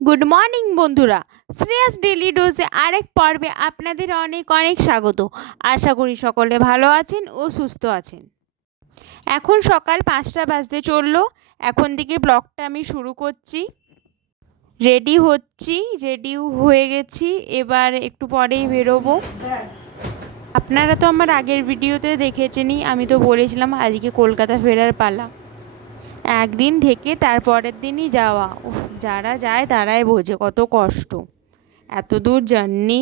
Good morning বন্ধুরা, Shreyas daily ডোজে আরেক পর্বে আপনাদের অনেক অনেক স্বাগত। আশা করি সকলে ভালো আছেন ও সুস্থ আছেন। এখন সকাল 5টা বাজতে চললো। এখন থেকে ব্লগটা আমি শুরু করছি। রেডি হয়ে গেছি, এবার একটু পরেই বেরোবো। আপনারা তো আমার আগের ভিডিওতে দেখেছেনই, আমি তো বলেছিলাম আজকে কলকাতা ফেরার পালা। একদিন থেকে তারপরের দিনই যাওয়া। যারা যায় তারাই বোঝে কত কষ্ট, এত দূর জার্নি।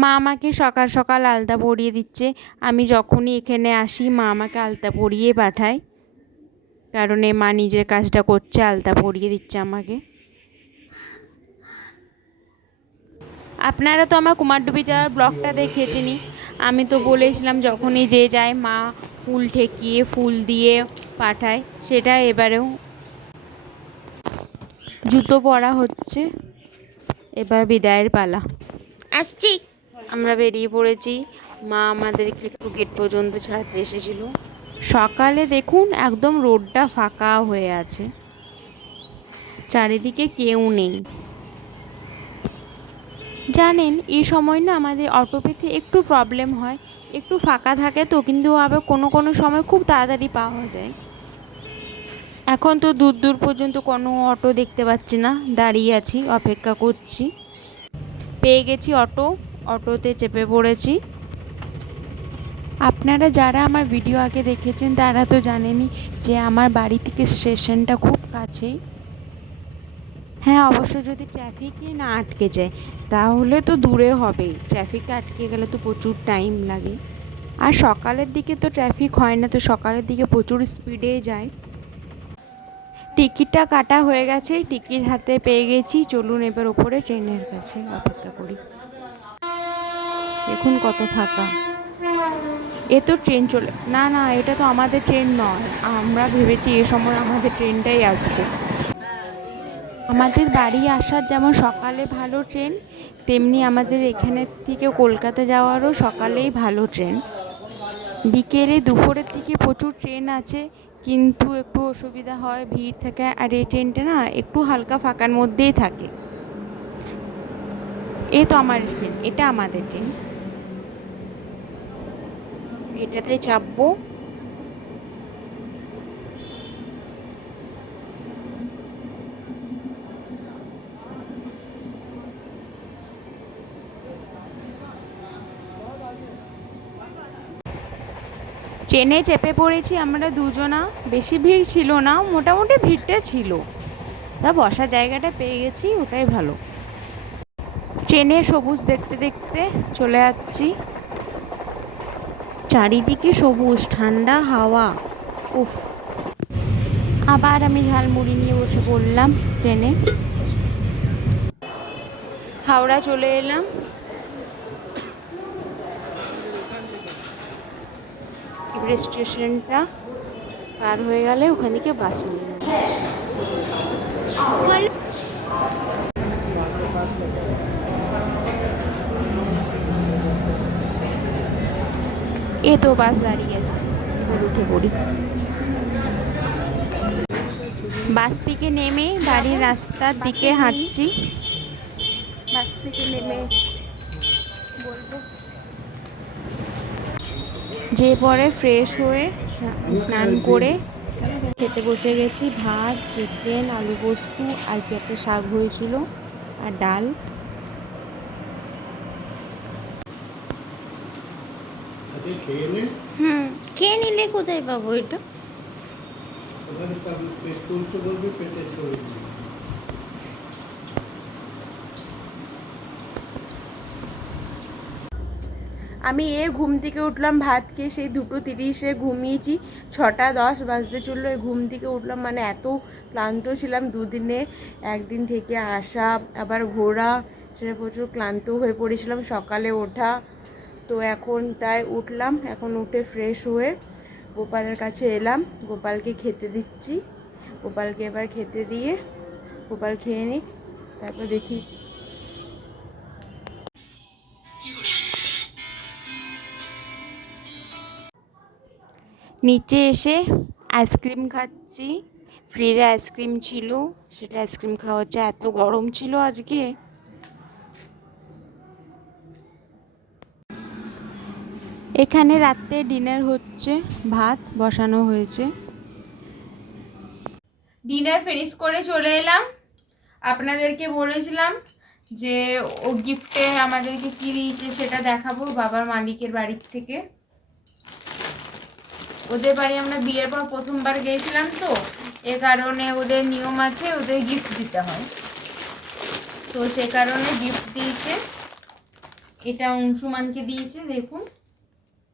মা আমাকে সকাল সকাল আলতা পরিয়ে দিচ্ছে। আমি যখনই এখানে আসি মা আমাকে আলতা পরিয়ে পাঠায়, কারণ মা নিজের কাজটা করছে, আলতা পরিয়ে দিচ্ছে আমাকে। আপনারা তো আমার কুমারডুবি যাওয়ার ব্লগটা দেখেছেনই। আমি তো বলেছিলাম যখনই যে যায় মা ফুল ঠেকিয়ে ফুল দিয়ে পাঠায়, সেটা এবারেও। জুতো পরা হচ্ছে, এবার বিদায়ের পালা। আসছি। আমরা বেরিয়ে পড়েছি। মা আমাদেরকে একটু গেট পর্যন্ত ছাড়তে এসেছিল। সকালে দেখুন একদম রোডটা ফাঁকা হয়ে আছে, চারিদিকে কেউ নেই। জানেন এই সময় না আমাদের অটো পেতে একটু প্রবলেম হয়, একটু ফাঁকা থাকে তো, কিন্তু আবার কোনো কোনো সময় খুব তাড়াতাড়ি পাওয়া যায়। এখন তো দূর দূর পর্যন্ত কোনো অটো দেখতে পাচ্ছি না, দাঁড়িয়ে আছি, অপেক্ষা করছি। পেয়ে গেছি অটো, অটোতে চেপে পড়েছি। আপনারা যারা আমার ভিডিও আগে দেখেছেন তারা তো জানেনই যে আমার বাড়ি থেকে স্টেশনটা খুব কাছেই। হ্যাঁ, অবশ্য যদি ট্রাফিকে না আটকে যায় তাহলে তো দূরে হবেই, ট্রাফিকে আটকে গেলে তো প্রচুর টাইম লাগে। আর সকালের দিকে তো ট্রাফিক হয় না, তো সকালের দিকে প্রচুর স্পিডে যায়। টিকিটটা কাটা হয়ে গেছে, টিকিট হাতে পেয়ে গেছি। চলুন এবার ওপরে ট্রেনের কাছে অপেক্ষা করি। দেখুন কত ফাঁকা। এ তো ট্রেন চলে না, না এটা তো আমাদের ট্রেন নয়। আমরা ভেবেছি এ সময় আমাদের ট্রেনটাই আসবে। আমাদের বাড়ি আসার যেমন সকালে ভালো ট্রেন, তেমনি আমাদের এখানের থেকে কলকাতা যাওয়ারও সকালেই ভালো ট্রেন। বিকেলে দুপুরের দিকে প্রচুর ট্রেন আছে, কিন্তু একটু অসুবিধা হয়, ভিড় থাকে। আর এই ট্রেনটা না একটু হালকা ফাঁকার মধ্যেই থাকে। এই তো আমার ট্রেন, এটা আমাদের ট্রেন, এটাতে চাপবো। ট্রেনে চেপে পড়েছি আমরা দুজনা। বেশি ভিড় ছিল না, মোটামুটি ভিড়টা ছিল, তা বসার জায়গাটা পেয়ে গেছি, ওটাই ভালো। ট্রেনে সবুজ দেখতে দেখতে চলে যাচ্ছি। চারিদিকে সবুজ, ঠান্ডা হাওয়া, উফ। আবার আমি ঝালমুড়ি নিয়ে বসে পড়লাম ট্রেনে। হাওড়া চলে এলাম। এবারে স্টেশনটা পার হয়ে গেলে ওখান থেকে বাস নিয়ে নেব। এ তো বাস দাঁড়িয়ে আছে, এবার উঠে পড়ি। বাস থেকে নেমে বাড়ির রাস্তার দিকে হাঁটছি। বাস থেকে নেমে বলবো যে পরে ফ্রেশ হয়ে স্নান করে খেতে বসে গেছি। ভাত, চিকেন, আলু পোস্ত, আর কি একটা শাক হয়েছিল, আর ডাল। খেয়ে নিলে কোথায় পাবো এটা? আমি ঘুম থেকে উঠলাম ভাত খেয়ে, সেই 2:30 ঘুমিয়েছি। 6:10 বাজতে চললো, ঘুম থেকে উঠলাম, মানে এত ক্লান্ত ছিলাম দুদিনে। একদিন থেকে আসা আবার ঘোরা, সেটা প্রচুর ক্লান্ত হয়ে পড়েছিলাম। সকালে ওঠা, তো এখন তাই উঠলাম। এখন উঠে ফ্রেশ হয়ে গোপালের কাছে এলাম, গোপালকে খেতে দিচ্ছি। গোপালকে এবার খেতে দিয়ে গোপাল খেয়ে নিক, তারপর দেখি। নিচে এসে আইসক্রিম খাচ্ছি, ফ্রিজে আইসক্রিম ছিল, সেটা আইসক্রিম খাওয়া হচ্ছে, এত গরম ছিল আজকে। এখানে রাত্রে ডিনার হচ্ছে, ভাত বসানো হয়েছে। ডিনার ফিনিশ করে চলে এলাম। আপনাদেরকে বলেছিলাম যে ও গিফটে আমাদেরকে কী দিয়েছে সেটা দেখাবো বাবার মালিকের বাড়ির থেকে। ওদের বাড়ি আমরা বিয়ের পর প্রথমবার গিয়েছিলাম, তো এ কারণে ওদের নিয়ম আছে, ওদের গিফট দিতে হয়, তো সে কারণে গিফট দিয়েছে। এটা অংশুমানকে দিয়েছে, দেখুন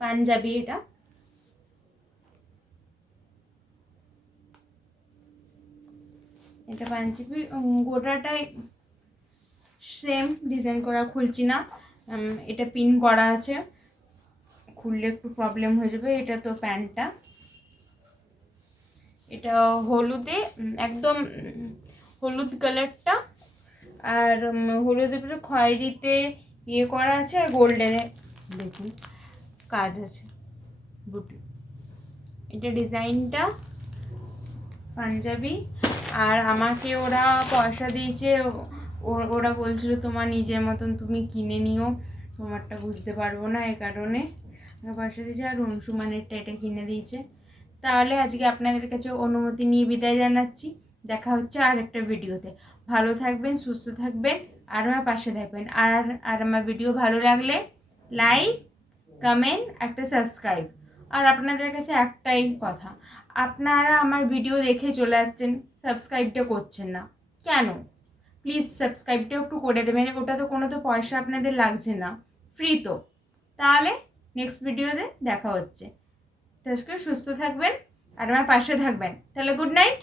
পাঞ্জাবি, এটা পাঞ্জাবি গোটাটাই সেম ডিজাইন করা, খুলছি না, এটা পিন করা আছে, খুললে একটু প্রবলেম হয়ে যাবে। এটা তো প্যান্টটা, এটা হলুদে, একদম হলুদ কালারটা, আর হলুদের উপরে খয়েরিতে ইয়ে করা আছে, আর গোল্ডেনে দেখুন কাজ আছে বুটি। এটা ডিজাইনটা পাঞ্জাবি। আর আমাকে ওরা পয়সা দিয়েছে, ওরা বলছিল তোমার নিজের মতন তুমি কিনে নিও, তোমারটা বুঝতে পারবো না, এ কারণে পয়সা দিয়েছে। আর অংশুমানেরটা এটা কিনে দিয়েছে। তাহলে আজকে আপনাদের কাছে অনুমতি নিয়ে বিদায় জানাচ্ছি। দেখা হচ্ছে আর একটা ভিডিওতে। ভালো থাকবেন, সুস্থ থাকবেন, আর আমার পাশে থাকবেন। আর আমার ভিডিও ভালো লাগলে লাইক, কমেন্ট, একটা সাবস্ক্রাইব। আর আপনাদের কাছে একটাই কথা, আপনারা আমার ভিডিও দেখে চলে যাচ্ছেন, সাবস্ক্রাইবটা করছেন না কেন? প্লিজ সাবস্ক্রাইবটা একটু করে দেবেন, ওটা তো কোনো তো পয়সা আপনাদের লাগছে না, ফ্রি তো। তাহলে নেক্সট ভিডিওতে দেখা হচ্ছে। সুস্থ থাকবেন আর আমার পাশে থাকবেন। তাহলে গুড নাইট।